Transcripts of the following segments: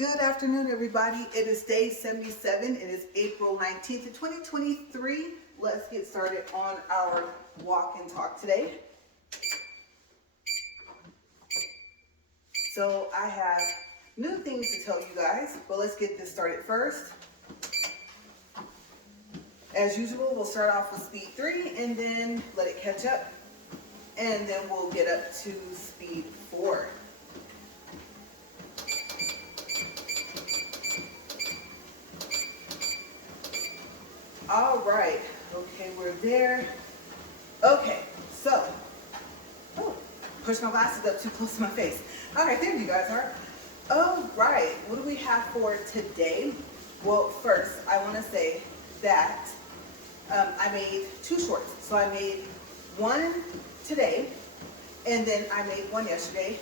Good afternoon, everybody. It is day 77. It is April 19th, 2023. Let's get started on our walk and talk today. So I have new things to tell you guys, but let's get this started first. As usual, we'll start off with speed 3 and then let it catch up. And then we'll get up to speed 4. All right, okay, we're there. Okay, so, push my glasses up too close to my face. All right, there you guys are. All right, what do we have for today? Well, first, I want to say that I made 2 shorts. So I made one today, and then I made one yesterday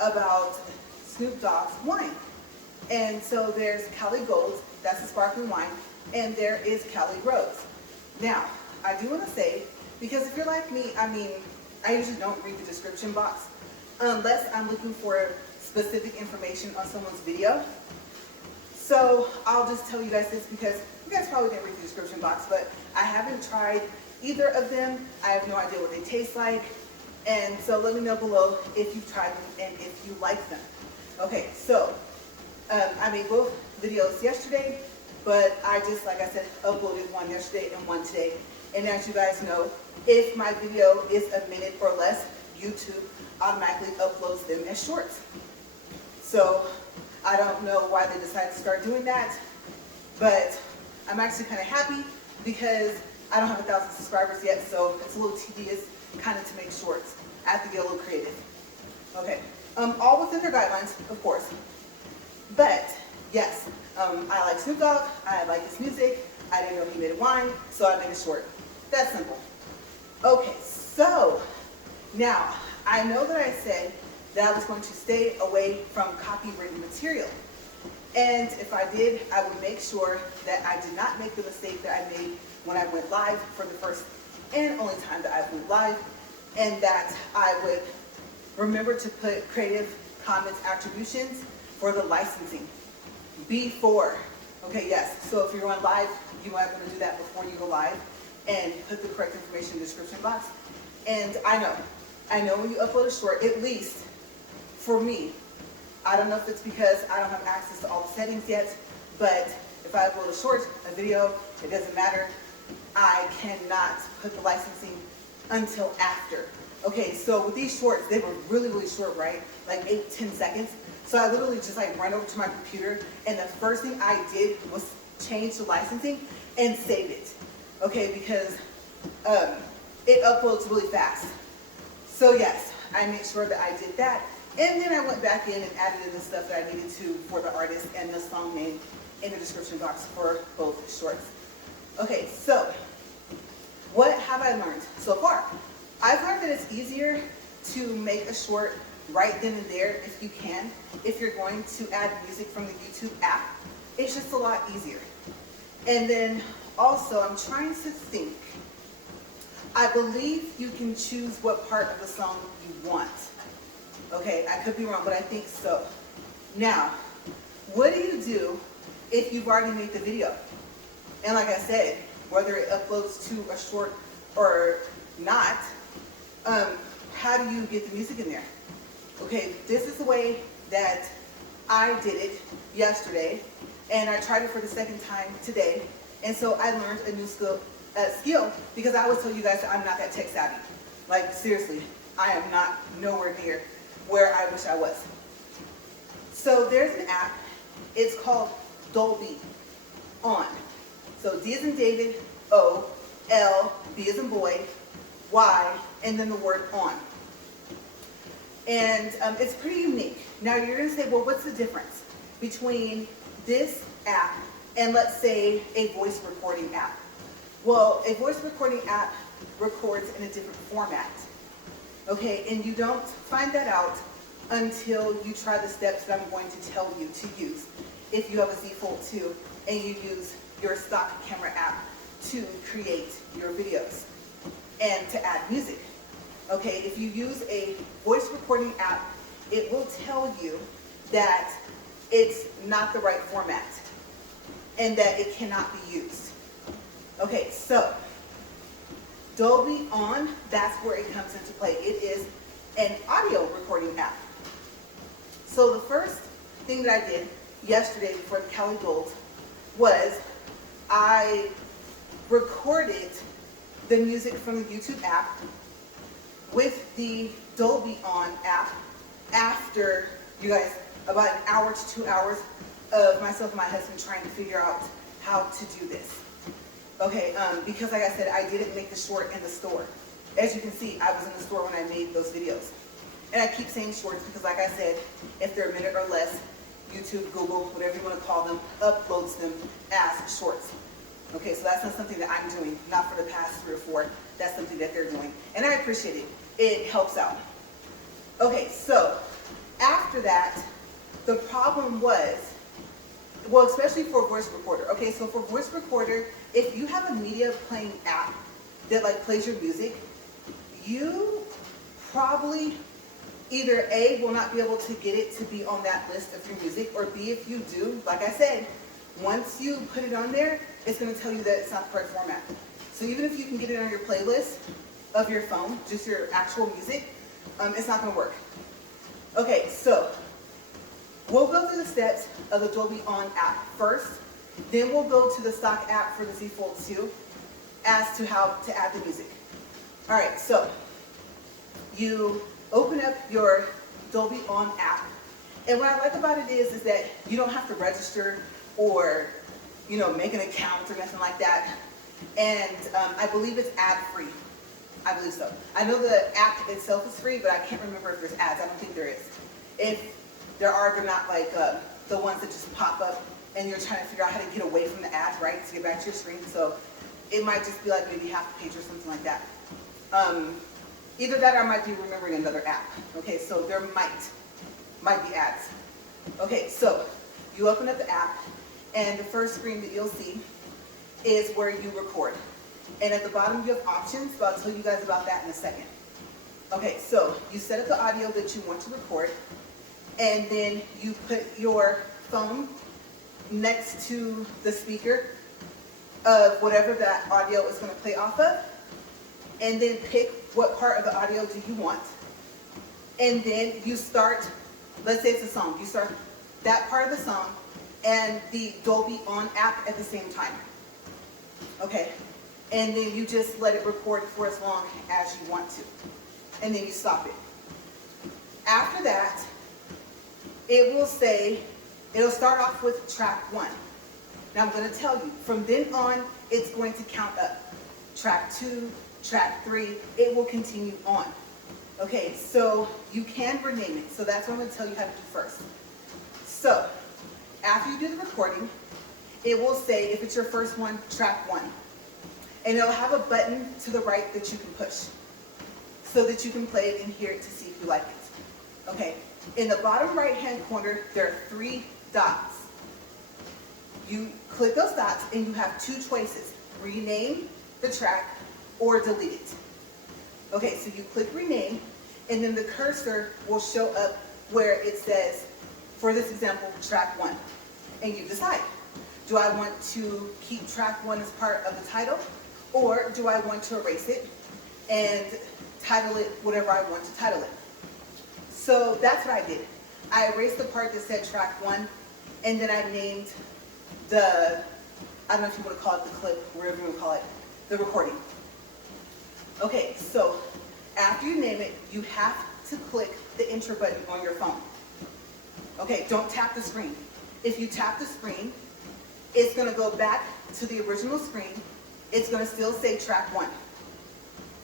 about Snoop Dogg's wine. And so there's Cali Gold, that's a sparkling wine, and there is Cali Rose. Now, I do want to say, because if you're like me, I usually don't read the description box unless I'm looking for specific information on someone's video. So I'll just tell you guys this because you guys probably didn't read the description box, but I haven't tried either of them. I have no idea what they taste like. And so let me know below if you've tried them and if you like them. Okay, so I made both videos yesterday, but I just, like I said, uploaded one yesterday and one today. And as you guys know, if my video is a minute or less, YouTube automatically uploads them as shorts. So I don't know why they decided to start doing that, but I'm actually kind of happy because I don't have 1,000 subscribers yet, so it's a little tedious kind of to make shorts. I have to get a little creative. Okay, all within their guidelines, of course. But yes, I like Snoop Dogg, I like his music, I didn't know he made a wine, so I made a short. That's simple. Okay, so now I know that I said that I was going to stay away from copywritten material. And if I did, I would make sure that I did not make the mistake that I made when I went live for the first and only time that I went live, and that I would remember to put Creative Commons attributions for the licensing before. Okay, yes, so if you're on live, you might want to do that before you go live and put the correct information in the description box. And I know when you upload a short, at least for me, I don't know if it's because I don't have access to all the settings yet, but if I upload a short, a video, it doesn't matter. I cannot put the licensing until after. Okay, so with these shorts, they were really, really short, right? Like 8-10 seconds. So I literally just ran over to my computer, and the first thing I did was change the licensing and save it. Okay, because it uploads really fast. So yes, I made sure that I did that. And then I went back in and added in the stuff that I needed to for the artist and the song name in the description box for both shorts. Okay, so what have I learned so far? I've learned that it's easier to make a short right then and there if you can. If you're going to add music from the YouTube app, it's just a lot easier. And then also, I'm trying to think. I believe you can choose what part of the song you want. Okay, I could be wrong, but I think so. Now, what do you do if you've already made the video? And like I said, whether it uploads to a short or not, how do you get the music in there? Okay, this is the way that I did it yesterday, and I tried it for the second time today, and so I learned a new skill because I always tell you guys that I'm not that tech savvy. Like, seriously, I am not nowhere near where I wish I was. So there's an app, it's called Dolby On. So D as in David, O, L, B as in boy, Y, and then the word on. And it's pretty unique. Now you're gonna say, well, what's the difference between this app and, let's say, a voice recording app? Well, a voice recording app records in a different format. Okay, and you don't find that out until you try the steps that I'm going to tell you to use. If you have a Z Fold 2 and you use your stock camera app to create your videos and to add music. Okay, if you use a voice recording app, it will tell you that it's not the right format and that it cannot be used. Okay, so Dolby On, that's where it comes into play. It is an audio recording app. So the first thing that I did yesterday before the Cali Gold was I recorded the music from the YouTube app with the Dolby On app after, you guys, about an hour to 2 hours of myself and my husband trying to figure out how to do this. Okay, because like I said, I didn't make the short in the store. As you can see, I was in the store when I made those videos. And I keep saying shorts because like I said, if they're a minute or less, YouTube, Google, whatever you want to call them, uploads them as shorts. Okay, so that's not something that I'm doing, not for the past 3 or 4. That's something that they're doing. And I appreciate it. It helps out. Okay, so after that, the problem was, well, especially for voice recorder. Okay, so for voice recorder, if you have a media playing app that like plays your music, you probably either A, will not be able to get it to be on that list of your music, or B, if you do, like I said, once you put it on there, it's going to tell you that it's not the correct format. So even if you can get it on your playlist of your phone, just your actual music, it's not going to work. Okay, so we'll go through the steps of the Dolby On app first, then we'll go to the stock app for the Z Fold 2 as to how to add the music. All right, so you open up your Dolby On app, and what I like about it is that you don't have to register or, you know, make an account or nothing like that. And I believe it's ad-free. I believe so. I know the app itself is free, but I can't remember if there's ads. I don't think there is. If there are, they're not like the ones that just pop up and you're trying to figure out how to get away from the ads, right, to get back to your screen. So it might just be like maybe half the page or something like that. Either that or I might be remembering another app. Okay, so there might be ads. Okay, so you open up the app, and the first screen that you'll see is where you record. And at the bottom you have options, so I'll tell you guys about that in a second. Okay, so you set up the audio that you want to record, and then you put your phone next to the speaker of whatever that audio is going to play off of, and then pick what part of the audio do you want. And then you start, let's say it's a song, you start that part of the song and the Dolby On app at the same time. Okay, and then you just let it record for as long as you want to. And then you stop it. After that, it will say, it'll start off with track 1. Now I'm going to tell you, from then on, it's going to count up. Track 2, track 3, it will continue on. Okay, so you can rename it. So that's what I'm going to tell you how to do first. So, after you do the recording, it will say, if it's your first one, track 1. And it'll have a button to the right that you can push so that you can play it and hear it to see if you like it. Okay, in the bottom right-hand corner, there are 3 dots. You click those dots and you have 2 choices: rename the track or delete it. Okay, so you click rename, and then the cursor will show up where it says, for this example, track 1. And you decide, do I want to keep track 1 as part of the title, or do I want to erase it and title it whatever I want to title it? So that's what I did. I erased the part that said track 1, and then I named the, I don't know if you want to call it the clip, whatever you want to call it, the recording. Okay, so after you name it, you have to click the enter button on your phone. Okay, don't tap the screen. If you tap the screen, it's going to go back to the original screen. It's going to still say track 1.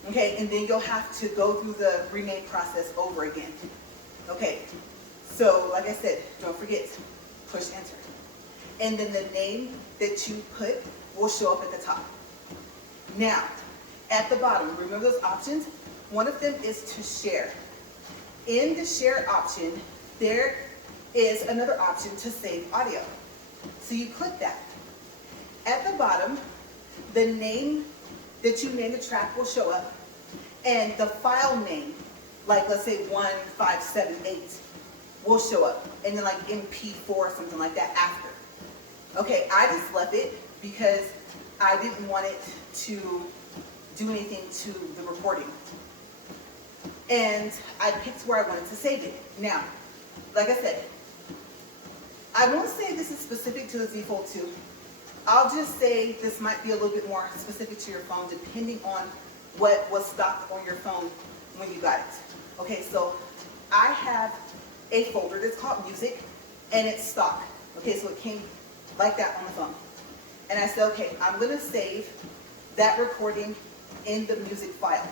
Okay, and then you'll have to go through the rename process over again. Okay, so like I said, don't forget, push enter. And then the name that you put will show up at the top. Now, at the bottom, remember those options? One of them is to share. In the share option, there is another option to save audio. So you click that. At the bottom, the name that you name the track will show up, and the file name, like let's say 1578, will show up, and then like MP4 or something like that after. Okay, I just left it because I didn't want it to do anything to the recording. And I picked where I wanted to save it. Now, like I said, I won't say this is specific to the Z Fold 2. I'll just say this might be a little bit more specific to your phone depending on what was stocked on your phone when you got it. Okay, so I have a folder that's called Music, and it's stock. Okay, so it came like that on the phone. And I said, okay, I'm gonna save that recording in the music file.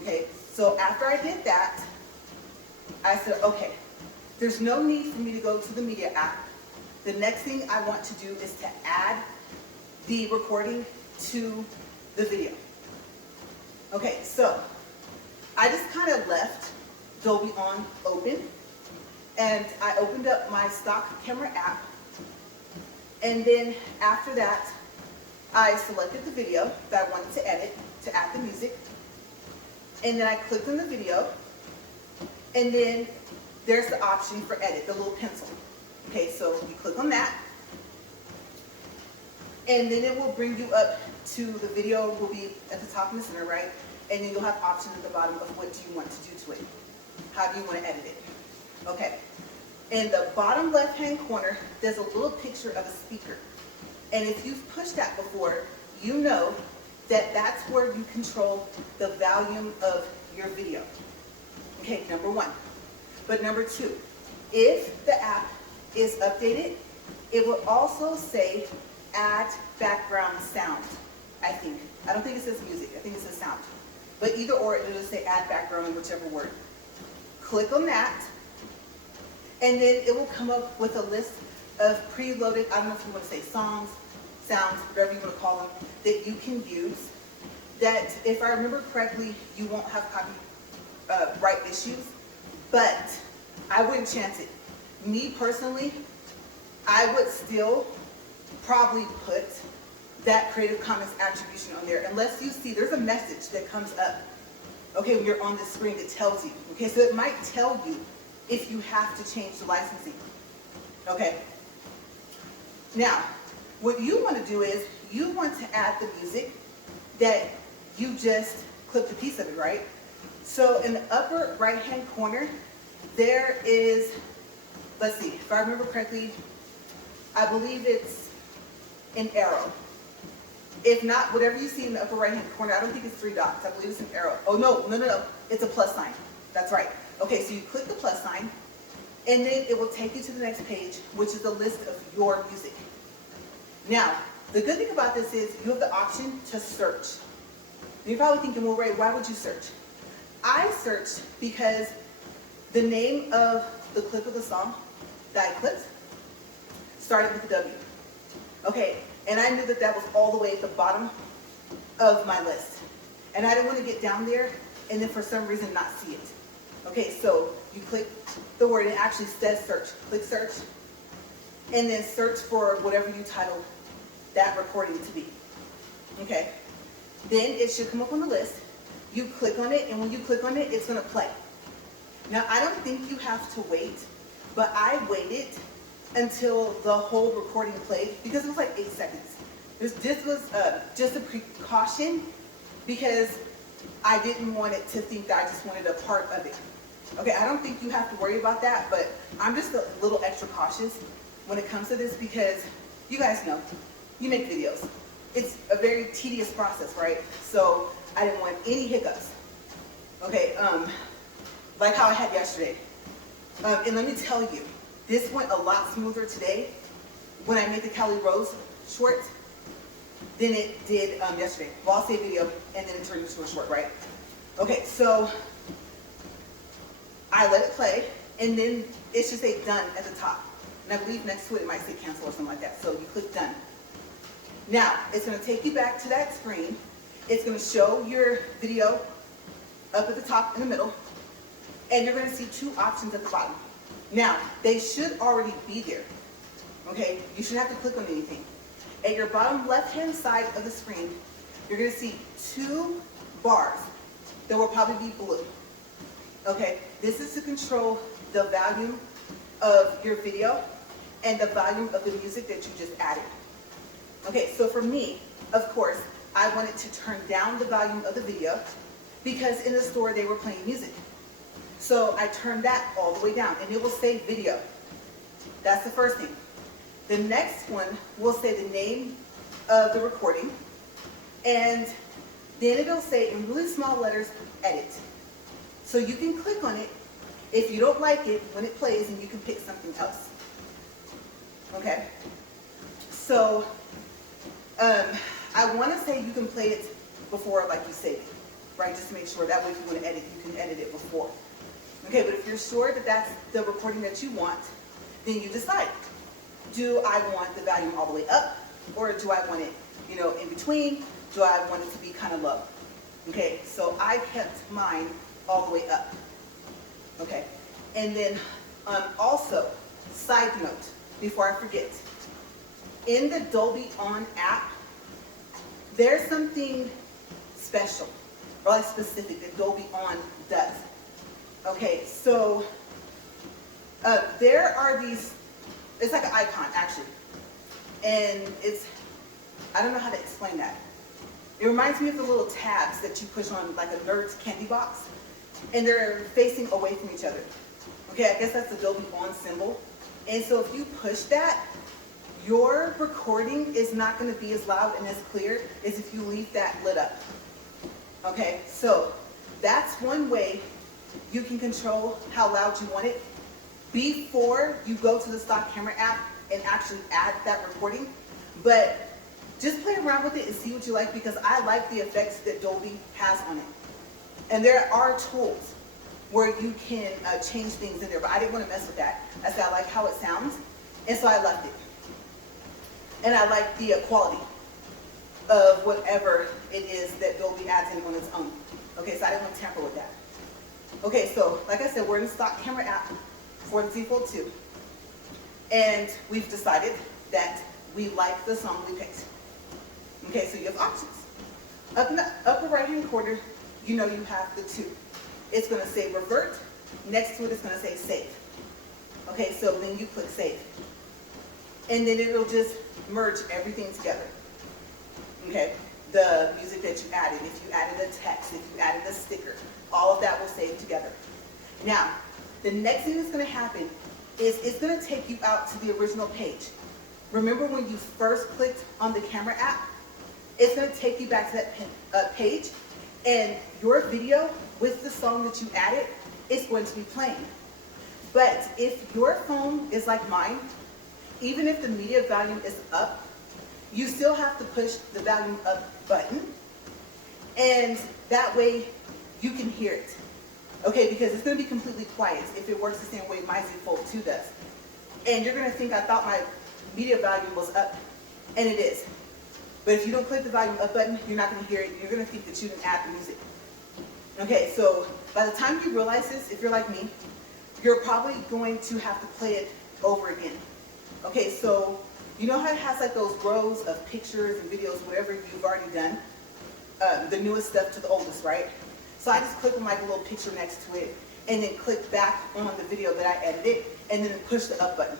Okay, so after I did that, I said, okay, there's no need for me to go to the media app. The next thing I want to do is to add the recording to the video. Okay, so I just kind of left Dolby On open, and I opened up my stock camera app, and then after that, I selected the video that I wanted to edit to add the music, and then I clicked on the video, and then there's the option for edit, the little pencil. Okay, so you click on that, and then it will bring you up to the video will be at the top in the center, right? And then you'll have options at the bottom of what do you want to do to it. How do you want to edit it? Okay. In the bottom left-hand corner, there's a little picture of a speaker. And if you've pushed that before, you know that that's where you control the volume of your video. Okay, number one. But number two, if the app is updated, it will also say add background sound, I think. I don't think it says music, I think it says sound. But either or, it'll just say add background in whichever word. Click on that, and then it will come up with a list of preloaded, I don't know if you want to say songs, sounds, whatever you want to call them, that you can use, that if I remember correctly, you won't have copyright issues, but I wouldn't chance it. Me personally, I would still probably put that Creative Commons attribution on there, unless you see there's a message that comes up, okay, when you're on the screen that tells you, okay, so it might tell you if you have to change the licensing, okay. Now, what you want to do is you want to add the music that you just clipped a piece of it, right? So in the upper right-hand corner, there is, let's see, if I remember correctly, I believe it's an arrow. If not, whatever you see in the upper right-hand corner, I don't think it's 3 dots. I believe it's an arrow. Oh, no. It's a plus sign. That's right. Okay, so you click the plus sign, and then it will take you to the next page, which is a list of your music. Now, the good thing about this is you have the option to search. And you're probably thinking, well, Ray, why would you search? I searched because the name of the clip of the song that I clipped started with a W. Okay, and I knew that that was all the way at the bottom of my list. And I didn't want to get down there and then for some reason not see it. Okay, so you click the word, it actually says search. Click search, and then search for whatever you titled that recording to be. Okay, then it should come up on the list. You click on it, and when you click on it, it's going to play. Now, I don't think you have to wait, but I waited until the whole recording played because it was like 8 seconds. This was just a precaution because I didn't want it to think that I just wanted a part of it. Okay, I don't think you have to worry about that, but I'm just a little extra cautious when it comes to this because you guys know, you make videos. It's a very tedious process, right? So I didn't want any hiccups. Okay, like how I had yesterday. And let me tell you, this went a lot smoother today when I made the Cali Rose short than it did yesterday. Well, I'll say video and then it turned into a short, right? Okay, so I let it play and then it should say done at the top. And I believe next to it, it might say cancel or something like that. So you click done. Now, it's going to take you back to that screen. It's going to show your video up at the top in the middle. And you're going to see 2 options at the bottom. Now, they should already be there. Okay? You shouldn't have to click on anything. At your bottom left-hand side of the screen, you're going to see 2 bars that will probably be blue. Okay? This is to control the volume of your video and the volume of the music that you just added. Okay, so for me, of course, I wanted to turn down the volume of the video because in the store they were playing music. So I turned that all the way down, and it will say video. That's the first thing. The next one will say the name of the recording, and then it'll say in really small letters, edit. So you can click on it if you don't like it when it plays, and you can pick something else. Okay? So I want to say you can play it before like you save it, right? Just to make sure that way if you want to edit, you can edit it before. Okay, but if you're sure that that's the recording that you want, then you decide. Do I want the volume all the way up, or do I want it, in between? Do I want it to be kind of low? Okay, so I kept mine all the way up. Okay, and then also, side note, before I forget, in the Dolby On app, there's something special, or like specific that Dolby On does. Okay, so there are these, it's like an icon actually, and I don't know how to explain that. It reminds me of the little tabs that you push on like a Nerd's candy box, and they're facing away from each other. Okay, I guess that's the Dolby On symbol. And so if you push that, your recording is not going to be as loud and as clear as if you leave that lit up. Okay, so that's one way you can control how loud you want it before you go to the stock camera app and actually add that recording. But just play around with it and see what you like, because I like the effects that Dolby has on it. And there are tools where you can change things in there, but I didn't want to mess with that. I said I like how it sounds, and so I left it. And I like the quality of whatever it is that Dolby adds in on its own. Okay, so I didn't want to tamper with that. Okay, so like I said, we're in the stock camera app for the Z Fold 2. And we've decided that we like the song we picked. Okay, so you have options. Up in the upper right-hand corner, you have the 2. It's going to say revert. Next to it, it's going to say save. Okay, so then you click save. And then it'll just merge everything together. Okay, the music that you added, if you added a text, if you added a sticker, all of that will save together. Now, the next thing that's going to happen is it's going to take you out to the original page. Remember when you first clicked on the camera app? It's going to take you back to that page, and your video with the song that you added is going to be playing. But if your phone is like mine, even if the media volume is up, you still have to push the volume up button, and that way you can hear it. Okay, because it's going to be completely quiet if it works the same way my Z Fold 2 does. And you're going to think I thought my media volume was up, and it is. But if you don't click the volume up button, you're not going to hear it. You're going to think that you didn't add the music. Okay, so by the time you realize this, if you're like me, you're probably going to have to play it over again. Okay, so you know how it has like those rows of pictures and videos, whatever you've already done? The newest stuff to the oldest, right? So I just click on like a little picture next to it, and then click back on the video that I edited, and then push the up button.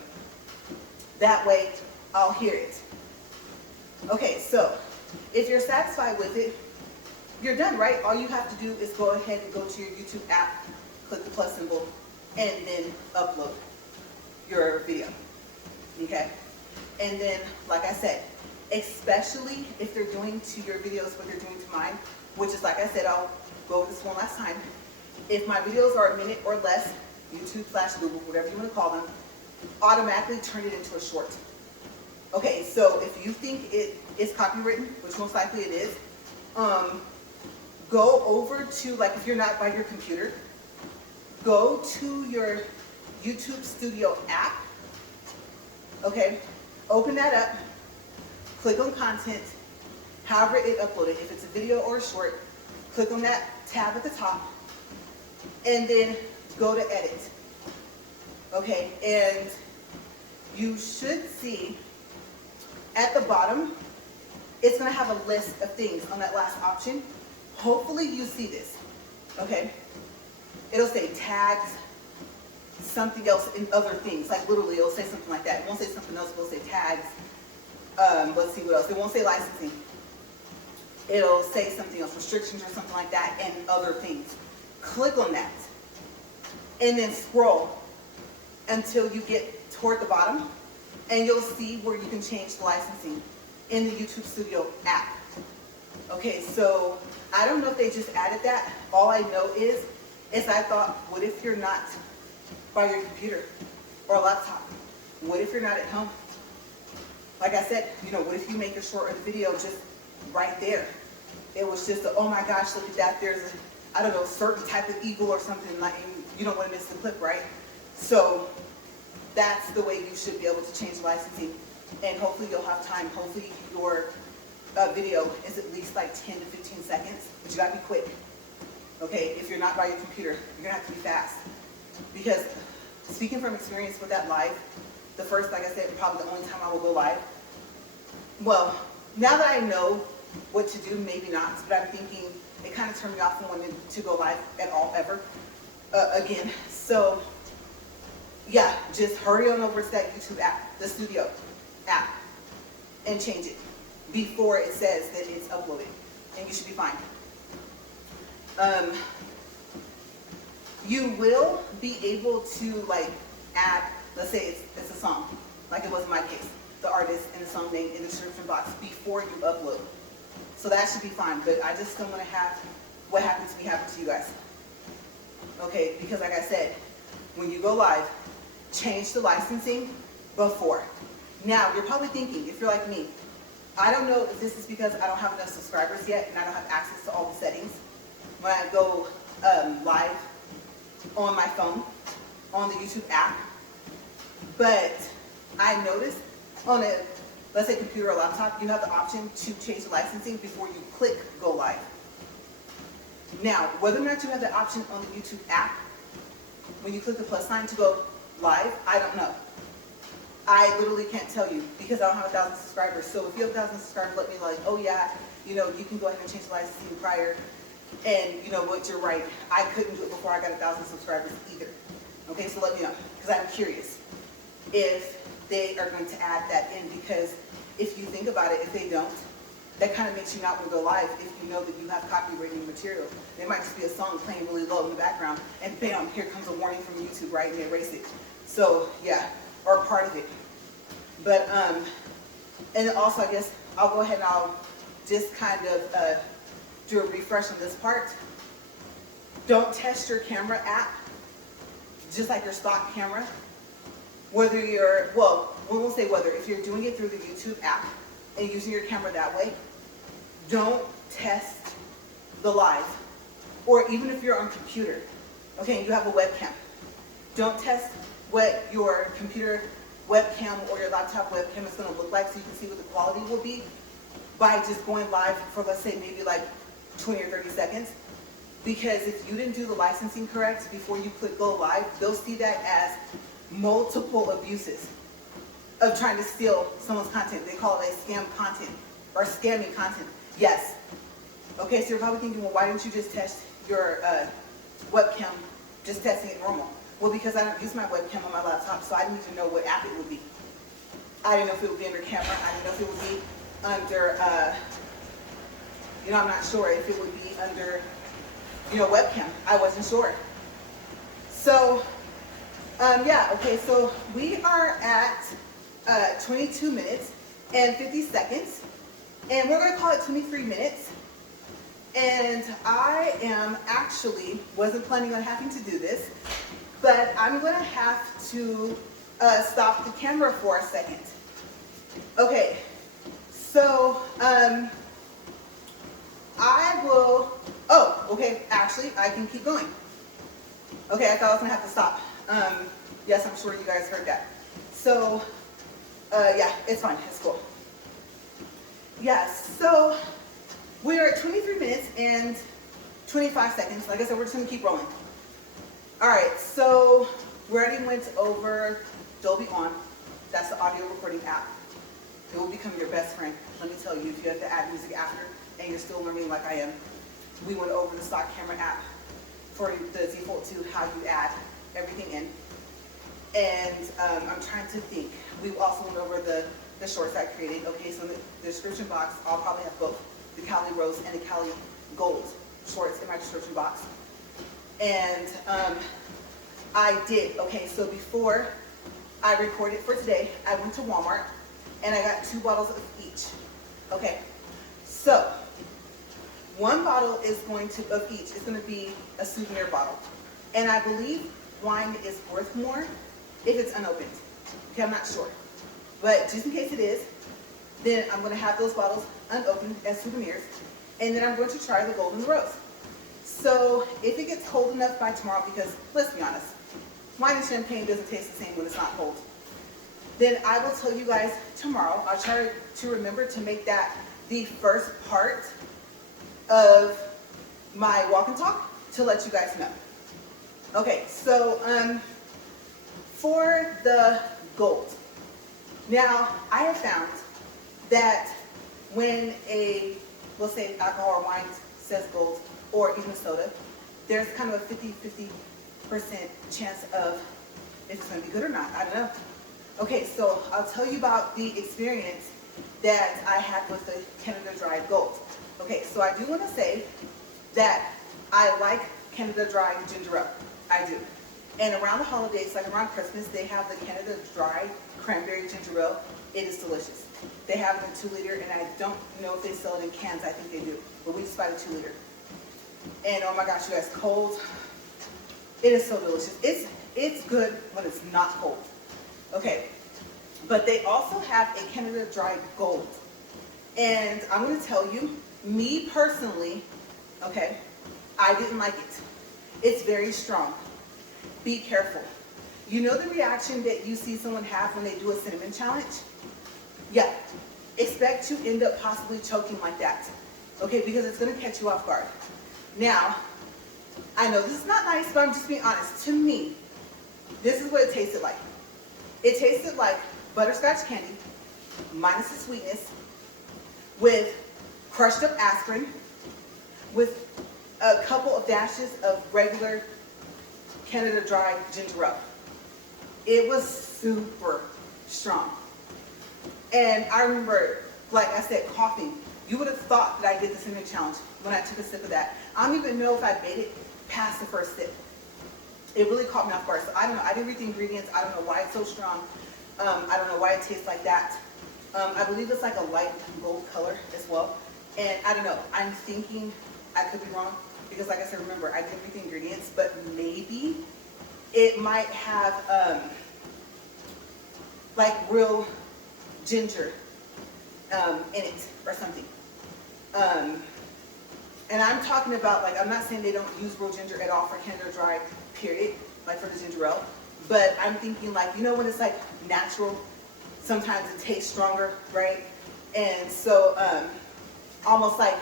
That way, I'll hear it. Okay, so if you're satisfied with it, you're done, right? All you have to do is go ahead and go to your YouTube app, click the plus symbol, and then upload your video. Okay? And then, like I said, especially if they're doing to your videos what they're doing to mine, which is, like I said, I'll go over this one last time. If my videos are a minute or less, YouTube/Google, whatever you want to call them, automatically turn it into a short. Okay, so if you think it is copywritten, which most likely it is, go over to, like if you're not by your computer, go to your YouTube Studio app, okay, open that up, click on content, however it uploaded, if it's a video or a short, click on that tab at the top, and then go to edit, okay, and you should see at the bottom, it's going to have a list of things on that last option. Hopefully you see this, okay? It'll say tags, something else in other things. Like literally, it'll say something like that. It won't say something else. It'll say tags. Let's see what else. It won't say licensing. It'll say something else, restrictions or something like that, and other things. Click on that, and then scroll until you get toward the bottom, and you'll see where you can change the licensing in the YouTube Studio app. Okay, so I don't know if they just added that. All I know is I thought, what if you're not by your computer or laptop? What if you're not at home? Like I said, you know, what if you make a short or the video just right there? It was just a, oh my gosh, look at that. There's a, I don't know, certain type of eagle or something, like you don't want to miss the clip, right? So that's the way you should be able to change licensing. And hopefully you'll have time. Hopefully your video is at least like 10 to 15 seconds, but you gotta be quick. Okay, if you're not by your computer, you're gonna have to be fast. Because speaking from experience with that live, the first, like I said, probably the only time I will go live. Well, now that I know what to do, maybe not, but I'm thinking it kind of turned me off from wanting to go live at all ever again. So yeah, just hurry on over to that YouTube app, the Studio app, and change it before it says that it's uploaded, and you should be fine. You will be able to like add, let's say it's a song, like it was in my case, the artist and the song name in the description box before you upload. So that should be fine, but I just don't want to have what happened to me happen to you guys. Okay, because like I said, when you go live, change the licensing before. Now, you're probably thinking, if you're like me, I don't know if this is because I don't have enough subscribers yet and I don't have access to all the settings when I go live on my phone, on the YouTube app. But I noticed on a, let's say computer or laptop, you have the option to change the licensing before you click go live. Now, whether or not you have the option on the YouTube app, when you click the plus sign to go live, I don't know. I literally can't tell you because I don't have 1,000 subscribers. So if you have 1,000 subscribers, let me know, like, oh yeah, you know, you can go ahead and change the licensing prior. And you know what, you're right. I couldn't do it before I got 1,000 subscribers either. Okay, so let me know, because I'm curious if they are going to add that in, because if you think about it, if they don't, that kind of makes you not want to go live if you know that you have copyrighted material. There might just be a song playing really low in the background, and bam, here comes a warning from YouTube, right, and they erase it. So yeah, or part of it. But and also I guess I'll go ahead and I'll just kind of do a refresh on this part. Don't test your camera app just like your stock camera. Whether you're, well, we won't say whether, if you're doing it through the YouTube app and using your camera that way, don't test the live. Or even if you're on computer, okay, and you have a webcam, don't test what your computer webcam or your laptop webcam is going to look like so you can see what the quality will be by just going live for, let's say, maybe like 20 or 30 seconds. Because if you didn't do the licensing correct before you click go live, they'll see that as multiple abuses of trying to steal someone's content. They call it a scam content or scamming content. Yes. Okay, so you're probably thinking, well, why didn't you just test your webcam, just testing it normal? Well, because I don't use my webcam on my laptop, so I didn't even know what app it would be. I didn't know if it would be under camera. I didn't know if it would be under, you know, I'm not sure if it would be under, you know, webcam. I wasn't sure. So, yeah, okay, so we are at 22 minutes and 50 seconds, and we're going to call it 23 minutes. And I am actually, wasn't planning on having to do this, but I'm going to have to stop the camera for a second. Okay, so I will, oh, okay, actually, I can keep going. Okay, I thought I was going to have to stop. Yes, I'm sure you guys heard that. So, yeah, it's fine, it's cool. Yes, so we are at 23 minutes and 25 seconds. Like I said, we're just going to keep rolling. All right, so we already went over Dolby On. That's the audio recording app. It will become your best friend. Let me tell you, if you have to add music after and you're still learning like I am. We went over the stock camera app for the default to how you add everything in. And I'm trying to think. We also went over the shorts I created. Okay, so in the description box, I'll probably have both the Cali Rose and the Cali Gold shorts in my description box. And I did, okay, so before I recorded for today, I went to Walmart and I got 2 bottles of each. Okay, so one bottle is going to, of each, is going to be a souvenir bottle. And I believe wine is worth more if it's unopened. Okay, I'm not sure. But just in case it is, then I'm going to have those bottles unopened as souvenirs. And then I'm going to try the Gold and the Rose. So if it gets cold enough by tomorrow, because let's be honest, wine and champagne doesn't taste the same when it's not cold, then I will tell you guys tomorrow. I'll try to remember to make that the first part of my walk and talk to let you guys know. Okay, so for the gold. Now, I have found that when we'll say alcohol or wine says gold, or even soda, there's kind of a 50% chance of if it's going to be good or not. I don't know. Okay, so I'll tell you about the experience that I had with the Canada Dry Gold. Okay, so I do want to say that I like Canada Dry ginger ale. I do. And around the holidays, like around Christmas, they have the Canada Dry cranberry ginger ale. It is delicious. They have it in 2 liter, and I don't know if they sell it in cans. I think they do, but we just buy the 2 liter. And oh my gosh, you guys, cold. It is so delicious. It's good when it's not cold. Okay, but they also have a Canada Dry Gold. And I'm going to tell you, me personally, okay, I didn't like it. It's very strong. Be careful. You know the reaction that you see someone have when they do a cinnamon challenge? Yeah, expect to end up possibly choking like that. Okay, because it's going to catch you off guard. Now, I know this is not nice, but I'm just being honest. To me, this is what it tasted like. It tasted like butterscotch candy, minus the sweetness, with crushed up aspirin, with a couple of dashes of regular Canada Dry ginger ale. It was super strong. And I remember, like I said, coughing. You would have thought that I did the cinnamon challenge when I took a sip of that. I don't even know if I made it past the first sip. It really caught me off guard. So I don't know. I didn't read the ingredients. I don't know why it's so strong. I don't know why it tastes like that. I believe it's like a light gold color as well. And I don't know. I'm thinking, I could be wrong, because like I said, remember, I didn't read the ingredients, but maybe it might have like real ginger in it or something. And I'm talking about, like, I'm not saying they don't use real ginger at all for Canada Dry, period, like for the ginger ale. But I'm thinking, like, you know when it's like natural, sometimes it tastes stronger, right? And so almost like,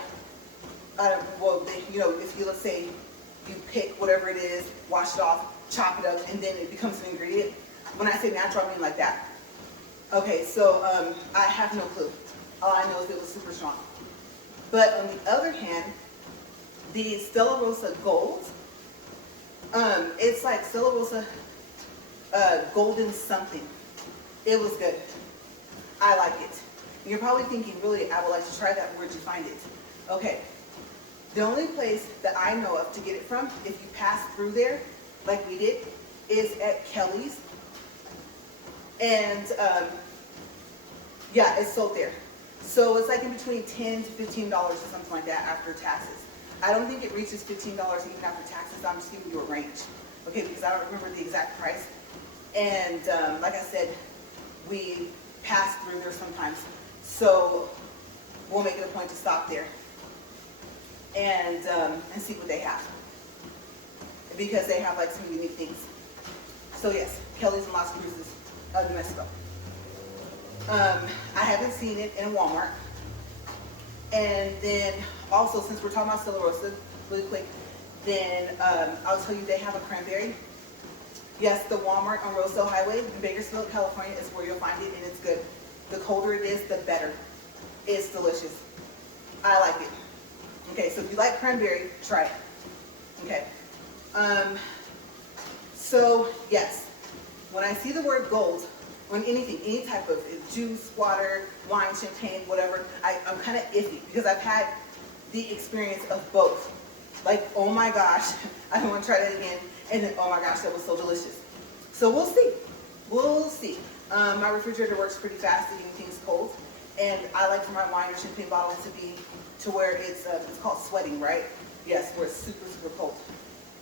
well, you know, if you, let's say, you pick whatever it is, wash it off, chop it up, and then it becomes an ingredient. When I say natural, I mean like that. Okay, so I have no clue. All I know is it was super strong. But on the other hand, the Stella Rosa Gold, it's like Stella Rosa golden something. It was good. I like it. You're probably thinking, really, I would like to try that. Where'd you find it? Okay. The only place that I know of to get it from, if you pass through there, like we did, is at Kelly's. And yeah, it's sold there. So it's like in between $10 to $15 or something like that after taxes. I don't think it reaches $15 even after taxes. I'm just giving you a range, okay? Because I don't remember the exact price. And like I said, we pass through there sometimes. So we'll make it a point to stop there and see what they have, because they have like some unique things. So yes, Kelly's and Las Cruces, New Mexico. I haven't seen it in Walmart. And then also, since we're talking about Stella Rosa, really quick, then I'll tell you they have a cranberry. Yes, the Walmart on Roseville Highway in Bakersfield, California is where you'll find it, and it's good. The colder it is, the better. It's delicious. I like it. Okay, so if you like cranberry, try it. Okay. So yes, when I see the word gold on anything, any type of juice, water, wine, champagne, whatever, I'm kind of iffy because I've had the experience of both. Like, oh my gosh, I don't want to try that again. And then, oh my gosh, that was so delicious. So we'll see. We'll see. My refrigerator works pretty fast eating things cold. And I like for my wine or champagne bottle to be to where it's called sweating, right? Yes, where it's super, super cold.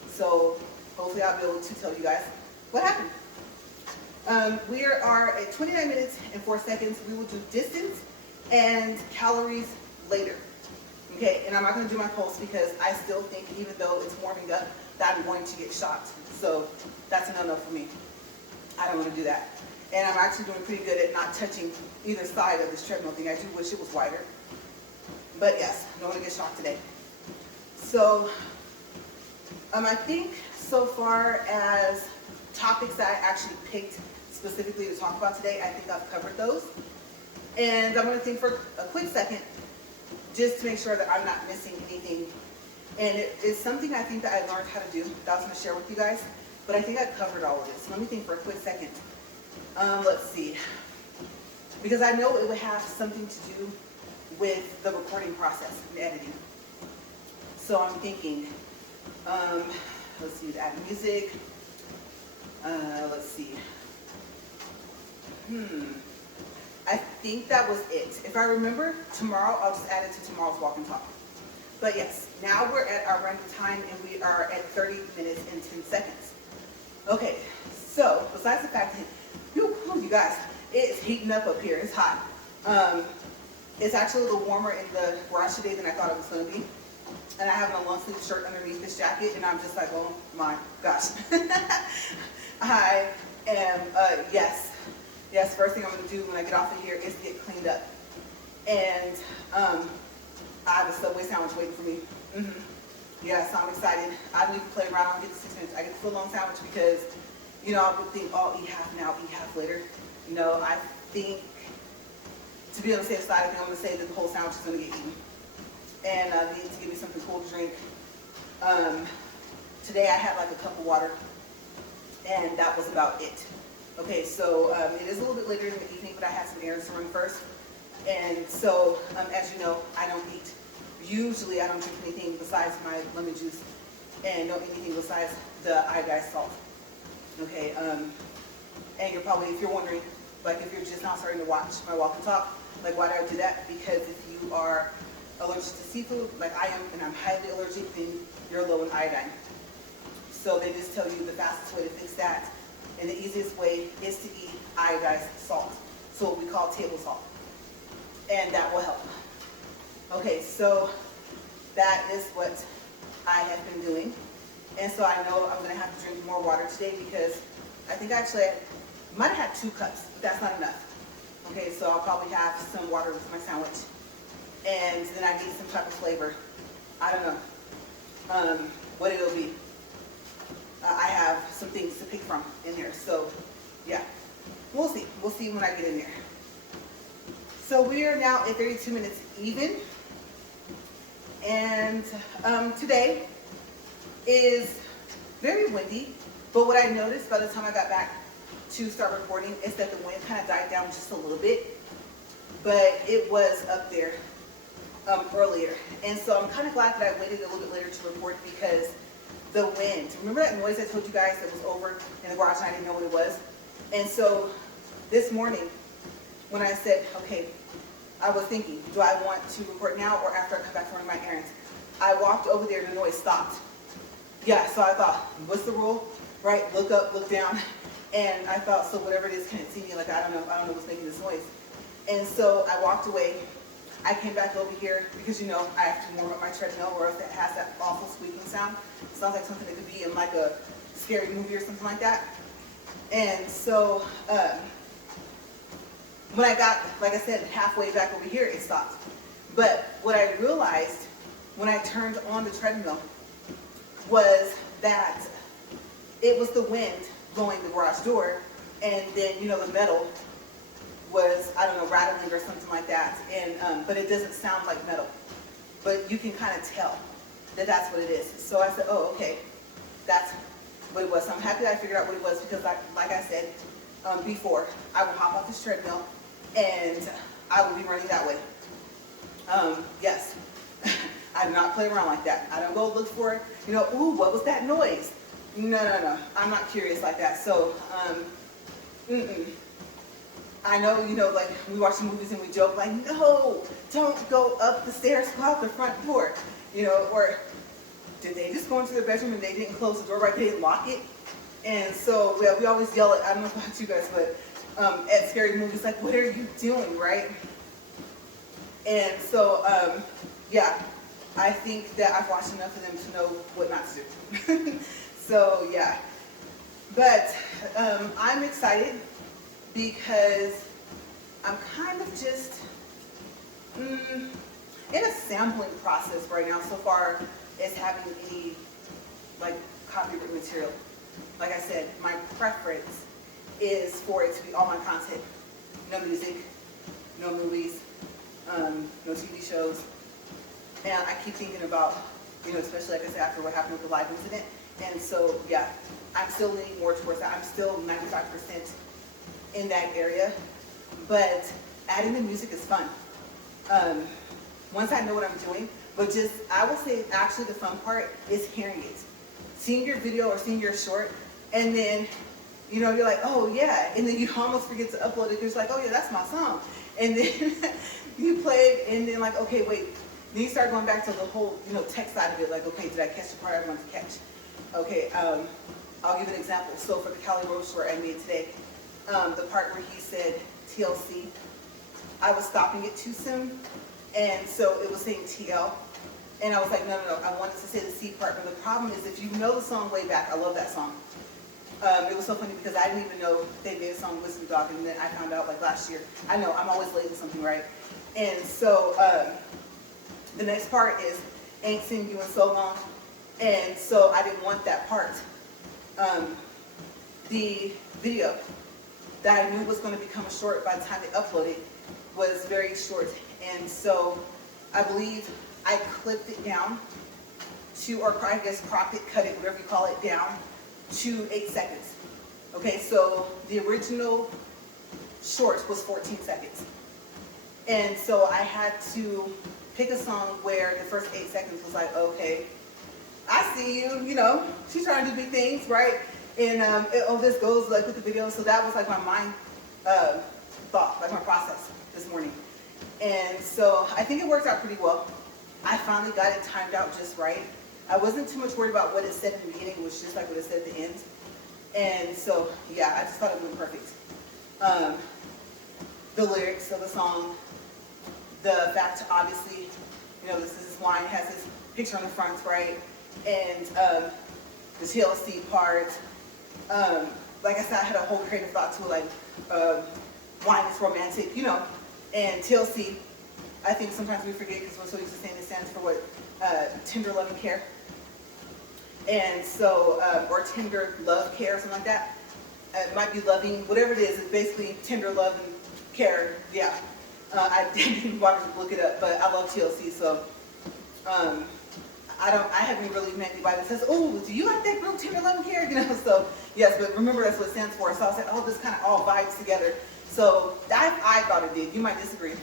So hopefully I'll be able to tell you guys what happened. We are at 29 minutes and 4 seconds. We will do distance and calories later. Okay, and I'm not going to do my pulse because I still think, even though it's warming up, that I'm going to get shocked. So that's a no-no for me. I don't want to do that. And I'm actually doing pretty good at not touching either side of this treadmill thing. I do wish it was wider. But yes, I don't want to get shocked today. So I think so far as topics that I actually picked specifically to talk about today, I think I've covered those. And I'm going to think for a quick second just to make sure that I'm not missing anything. And it is something I think that I learned how to do that I was going to share with you guys. But I think I covered all of this. Let me think for a quick second. Let's see. Because I know it would have something to do with the recording process and editing. So I'm thinking, let's see, add music. Let's see. I think that was it. If I remember, tomorrow I'll just add it to tomorrow's walk and talk. But yes, now we're at our running time and we are at 30 minutes and 10 seconds. Okay, so besides the fact that, you guys, it's heating up here. It's hot. It's actually a little warmer in the garage today than I thought it was going to be. And I have a long sleeve shirt underneath this jacket and I'm just like, oh my gosh. I am, yes, first thing I'm going to do when I get off of here is get cleaned up. And I have a Subway sandwich waiting for me. Yeah, so I'm excited. I don't even play around. I don't get the 6 minutes. I get the full-on sandwich because, you know, I would think, oh, eat half now, eat half later. No, I think, to be on the safe side, I think I'm going to say that the whole sandwich is going to get eaten. And I need to give me something cool to drink. Today I had like a cup of water, and that was about it. Okay, so it is a little bit later in the evening, but I had some errands to run first. And so, as you know, I don't eat. Usually I don't drink anything besides my lemon juice and don't eat anything besides the iodized salt. Okay, and you're probably, if you're wondering, like if you're just now starting to watch my walk and talk, like why do I do that? Because if you are allergic to seafood, like I am, and I'm highly allergic, then you're low in iodine. So they just tell you the fastest way to fix that and the easiest way is to eat iodized salt. So what we call table salt. And that will help. Okay, so that is what I have been doing. And so I know I'm going to have to drink more water today because I think actually I might have had 2 cups, but that's not enough. Okay, so I'll probably have some water with my sandwich. And then I need some type of flavor. I don't know what it'll be. I have some things to pick from in there. So yeah, we'll see. We'll see when I get in there. So we are now at 32 minutes even. And today is very windy. But what I noticed by the time I got back to start recording is that the wind kind of died down just a little bit. But it was up there earlier. And so I'm kind of glad that I waited a little bit later to record because the wind, remember that noise I told you guys that was over in the garage and I didn't know what it was? And so this morning when I said, okay, I was thinking, do I want to record now or after I come back from one of my errands? I walked over there and the noise stopped. Yeah, so I thought, what's the rule? Right, look up, look down. And I thought, so whatever it is, can it see me? Like, I don't know what's making this noise. And so I walked away. I came back over here because, you know, I have to warm up my treadmill or else it has that awful squeaking sound. It sounds like something that could be in like a scary movie or something like that. And so when I got, like I said, halfway back over here, it stopped. But what I realized when I turned on the treadmill was that it was the wind blowing the garage door, and then, you know, the metal was, I don't know, rattling or something like that. And but it doesn't sound like metal. But you can kind of tell that that's what it is. So I said, oh, okay, that's what it was. So I'm happy that I figured out what it was because like I said before, I will hop off this treadmill and I will be running that way. Yes, I do not play around like that. I don't go look for, you know, ooh, what was that noise? No. I'm not curious like that. So, I know, you know, like we watch the movies and we joke like, no, don't go up the stairs, go out the front door, you know, or did they just go into their bedroom and they didn't close the door right, they didn't lock it? And so, well, we always yell at, I don't know about you guys, but at scary movies, like, what are you doing, right? And so, yeah, I think that I've watched enough of them to know what not to do. So, yeah. But I'm excited because I'm kind of just in a sampling process right now so far as having any, like, copyright material. Like I said, my preference is for it to be all my content. No music, no movies, no TV shows. And I keep thinking about, you know, especially like I said, after what happened with the live incident. And so, yeah, I'm still leaning more towards that. I'm still 95% in that area. But adding the music is fun. Once I know what I'm doing, but just, I will say actually the fun part is hearing it. Seeing your video or seeing your short, and then, you know, you're like, oh yeah, and then you almost forget to upload it. You're just like, oh yeah, that's my song. And then you play it, and then like, okay, wait. Then you start going back to the whole, you know, tech side of it. Like, okay, did I catch the part I wanted to catch? Okay, I'll give an example. So for the Cali road short I made today, the part where he said TLC, I was stopping it too soon, and so it was saying TL. And I was like, no, I wanted to say the C part, but the problem is if you know the song way back, I love that song. It was so funny because I didn't even know they made a song with Snoop, Dogg, and then I found out like last year. I know, I'm always late with something, right? And so the next part is Ain't Seen You in So Long, and so I didn't want that part. The video that I knew was going to become a short by the time they uploaded was very short, and so I believe I clipped it down to, or I guess cropped it, cut it, whatever you call it, down to 8 seconds. Okay, so the original short was 14 seconds. And so I had to pick a song where the first 8 seconds was like, okay, I see you, you know, she's trying to do big things, right? And this goes like with the video. So that was like my mind thought, like my process this morning. And so I think it worked out pretty well. I finally got it timed out just right. I wasn't too much worried about what it said in the beginning. It was just like what it said at the end. And so, yeah, I just thought it went perfect. The lyrics of the song, the fact, obviously, you know, this is his wine, has his picture on the front, right? And the TLC part, like I said, I had a whole creative thought to it, like wine is romantic, you know, and TLC, I think sometimes we forget because we're so used to saying it stands for what, tender love and care. And so, or tender love, care, something like that. It might be loving, whatever it is, it's basically tender love and care, yeah. I didn't bother to look it up, but I love TLC, so I haven't really met anybody that says, oh, do you like that group, Tender Love and Care? You know, so yes, but remember that's what it stands for. So I was like, oh, this kind of all vibes together. So I thought it did. You might disagree,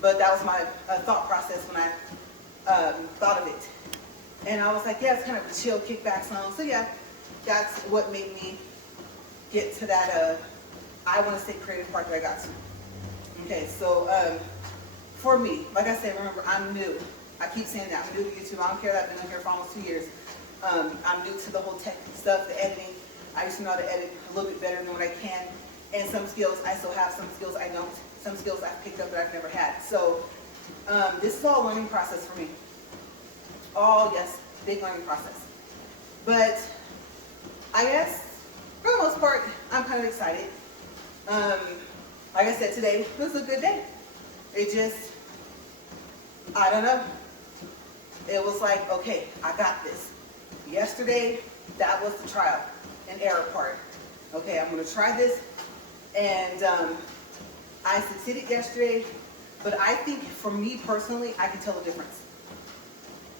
but that was my thought process when I thought of it. And I was like, yeah, it's kind of a chill kickback song. So yeah, that's what made me get to that I want to say creative part that I got to. Okay, so for me, like I said, remember, I'm new. I keep saying that. I'm new to YouTube. I don't care that I've been on here for almost 2 years. I'm new to the whole tech stuff, the editing. I used to know how to edit a little bit better than what I can. And some skills I still have, some skills I don't. Some skills I've picked up that I've never had. So this is all a learning process for me. All, yes, big learning process. But I guess, for the most part, I'm kind of excited. Like I said, today was a good day. It just, I don't know. It was like, okay, I got this. Yesterday, that was the trial and error part. Okay, I'm going to try this. And I succeeded yesterday, but I think for me personally, I can tell a difference.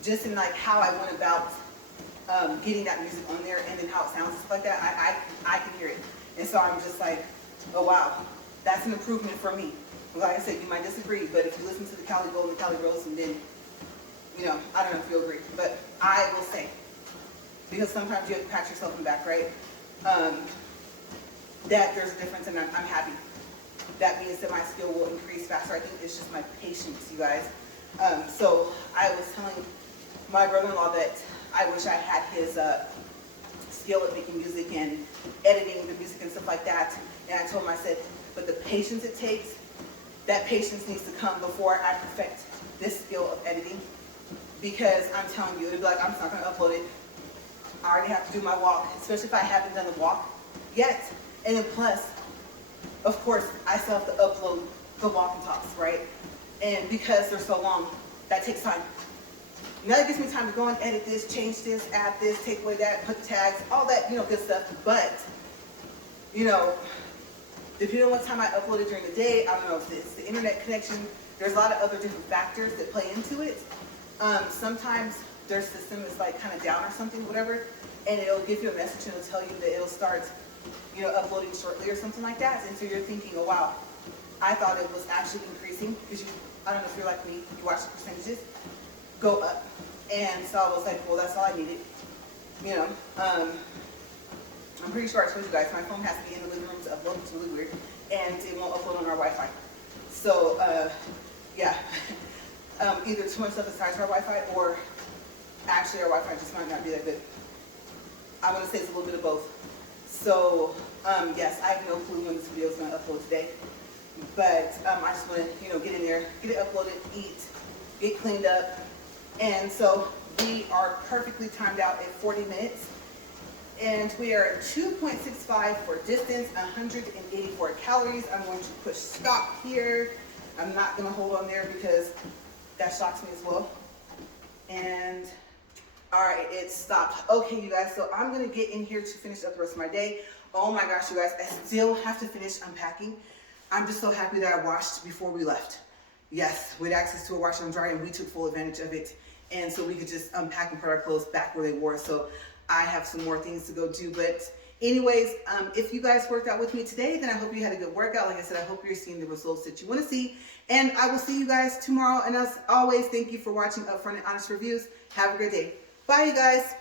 Just in like how I went about getting that music on there and then how it sounds and stuff like that, I can hear it. And so I'm just like, oh wow, that's an improvement for me. Like I said, you might disagree, but if you listen to the Cali Gold and the Cali Rose, and then, you know, I don't know if you agree, but I will say, because sometimes you have to pat yourself in the back, right? That there's a difference, and I'm happy. That means that my skill will increase faster. I think it's just my patience, you guys. So I was telling my brother-in-law that I wish I had his skill at making music and editing the music and stuff like that. And I told him, I said, but the patience it takes, that patience needs to come before I perfect this skill of editing. Because I'm telling you, it'll be like, I'm just not going to upload it. I already have to do my walk, especially if I haven't done the walk yet. And then plus, of course, I still have to upload the walk and talks, right? And because they're so long, that takes time. Now it gives me time to go and edit this, change this, add this, take away that, put the tags, all that, you know, good stuff. But, you know, depending on what time I upload it during the day, I don't know if it's the internet connection, there's a lot of other different factors that play into it. Sometimes their system is like kind of down or something, whatever, and it'll give you a message and it'll tell you that it'll start, you know, uploading shortly or something like that. And so you're thinking, oh wow, I thought it was actually increasing, because I don't know if you're like me, you watch the percentages go up. And so I was like, well, that's all I needed. You know, I'm pretty sure I told you guys, my phone has to be in the living room to upload. It's really weird. And it won't upload on our Wi-Fi. So, yeah. Either too much stuff is tied to our Wi-Fi, or actually our Wi-Fi just might not be that good. I'm going to say it's a little bit of both. So, yes, I have no clue when this video is going to upload today. But I just want to, you know, get in there, get it uploaded, eat, get cleaned up. And so we are perfectly timed out at 40 minutes. And we are at 2.65 for distance, 184 calories. I'm going to push stop here. I'm not going to hold on there because that shocks me as well. And all right, it stopped. Okay, you guys, so I'm going to get in here to finish up the rest of my day. Oh my gosh, you guys, I still have to finish unpacking. I'm just so happy that I washed before we left. Yes, we had access to a washer and dryer, and we took full advantage of it. And so we could just unpack and put our clothes back where they were. So I have some more things to go do. But anyways, if you guys worked out with me today, then I hope you had a good workout. Like I said, I hope you're seeing the results that you want to see. And I will see you guys tomorrow. And as always, thank you for watching Upfront and Honest Reviews. Have a great day. Bye, you guys.